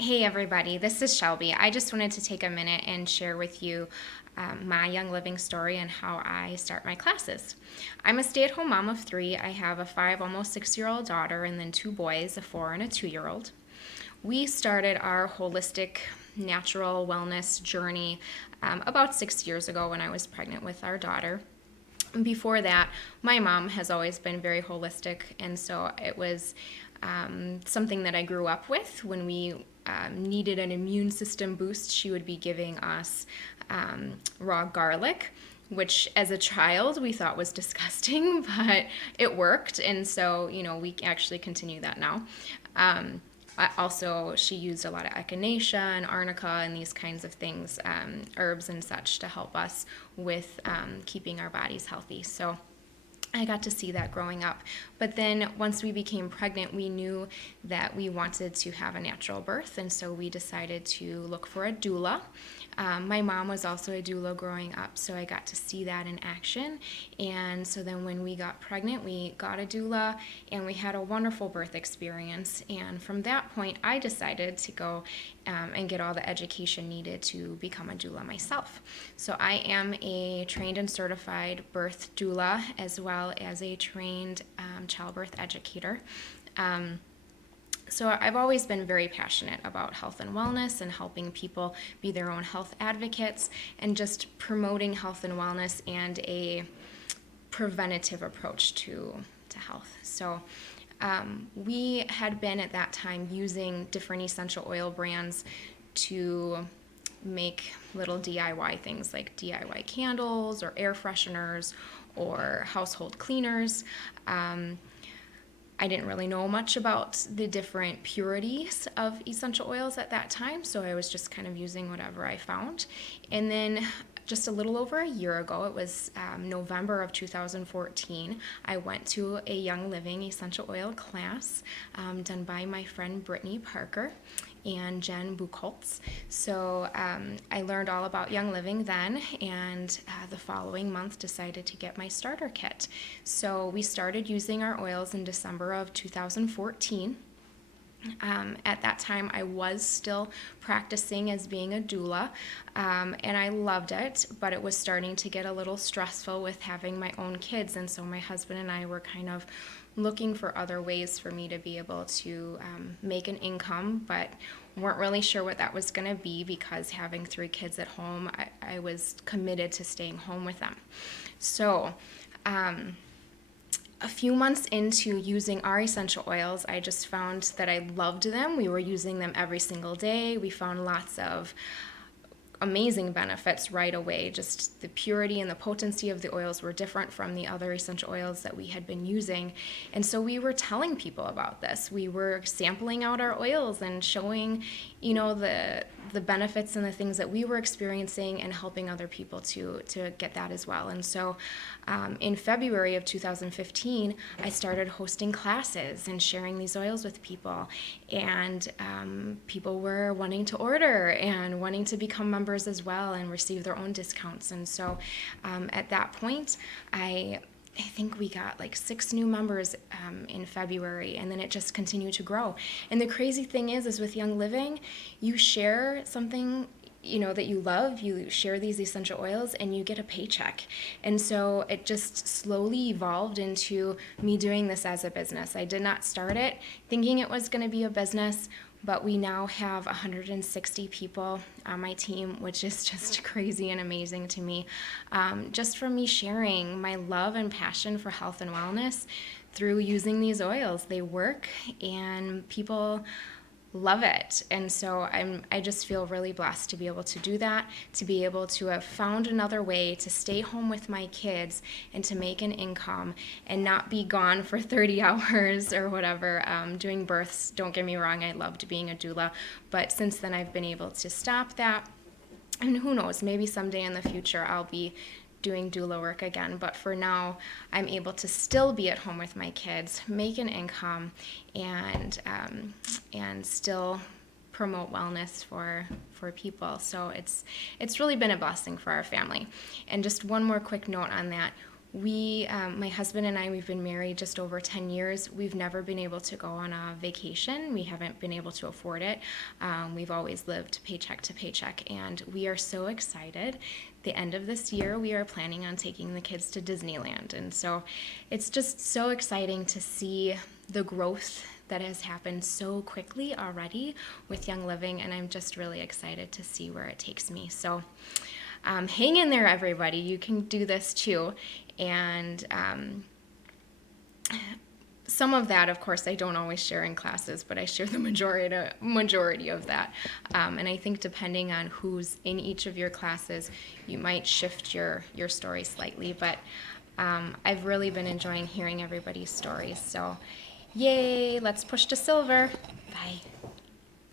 Hey everybody, this is Shelby. I just wanted to take a minute and share with you my Young Living story and how I start my classes. I'm a stay at home mom of three. I have a 5, almost 6 year old daughter, and then two boys, a 4 and a 2 year old. We started our holistic natural wellness journey about 6 years ago when I was pregnant with our daughter. Before that, my mom has always been very holistic, and so it was something that I grew up with. When we needed an immune system boost, she would be giving us raw garlic, which as a child we thought was disgusting, but it worked, and so we actually continue that now. Also, she used a lot of echinacea and arnica and these kinds of things, herbs and such, to help us with keeping our bodies healthy. So I got to see that growing up. But then once we became pregnant, we knew that we wanted to have a natural birth, and so we decided to look for a doula. My mom was also a doula growing up, so I got to see that in action. And so then when we got pregnant, we got a doula, and we had a wonderful birth experience. And from that point, I decided to go and get all the education needed to become a doula myself. So I am a trained and certified birth doula, as well as a trained childbirth educator. So I've always been very passionate about health and wellness and helping people be their own health advocates and just promoting health and wellness and a preventative approach to health. So we had been at that time using different essential oil brands to make little DIY things like DIY candles or air fresheners or household cleaners. I didn't really know much about the different purities of essential oils at that time, so I was just kind of using whatever I found. And then just a little over a year ago, it was November of 2014, I went to a Young Living essential oil class done by my friend Brittany Parker and Jen Buchholz. So I learned all about Young Living then, and the following month decided to get my starter kit. So we started using our oils in December of 2014. At that time, I was still practicing as being a doula, and I loved it, but it was starting to get a little stressful with having my own kids, and so my husband and I were kind of looking for other ways for me to be able to make an income, but weren't really sure what that was going to be because having 3 kids at home, I was committed to staying home with them. So a few months into using our essential oils, I just found that I loved them. We were using them every single day. We found lots of amazing benefits right away. Just the purity and the potency of the oils were different from the other essential oils that we had been using. And so we were telling people about this. We were sampling out our oils and showing, the benefits and the things that we were experiencing and helping other people to get that as well. And so in February of 2015, I started hosting classes and sharing these oils with people. And people were wanting to order and wanting to become members as well and receive their own discounts. And so at that point, I think we got like 6 new members in February, and then it just continued to grow. And the crazy thing is with Young Living, you share something that you love, you share these essential oils, and you get a paycheck. And so it just slowly evolved into me doing this as a business. I did not start it thinking it was going to be a business, but we now have 160 people on my team, which is just crazy and amazing to me. Just from me sharing my love and passion for health and wellness through using these oils. They work, and people love it. And so I just feel really blessed to be able to do that, to be able to have found another way to stay home with my kids and to make an income and not be gone for 30 hours or whatever doing births. Don't get me wrong, I loved being a doula, but since then I've been able to stop that. And who knows, maybe someday in the future I'll be doing doula work again, but for now I'm able to still be at home with my kids, make an income, and still promote wellness for people. So it's really been a blessing for our family. And just one more quick note on that. My husband and I, we've been married just over 10 years. We've never been able to go on a vacation. We haven't been able to afford it. We've always lived paycheck to paycheck, and we are so excited. The end of this year, we are planning on taking the kids to Disneyland. And so it's just so exciting to see the growth that has happened so quickly already with Young Living, and I'm just really excited to see where it takes me. So hang in there, everybody. You can do this too. And some of that, of course, I don't always share in classes, but I share the majority of that. And I think depending on who's in each of your classes, you might shift your story slightly. But I've really been enjoying hearing everybody's stories. So yay, let's push to silver. Bye.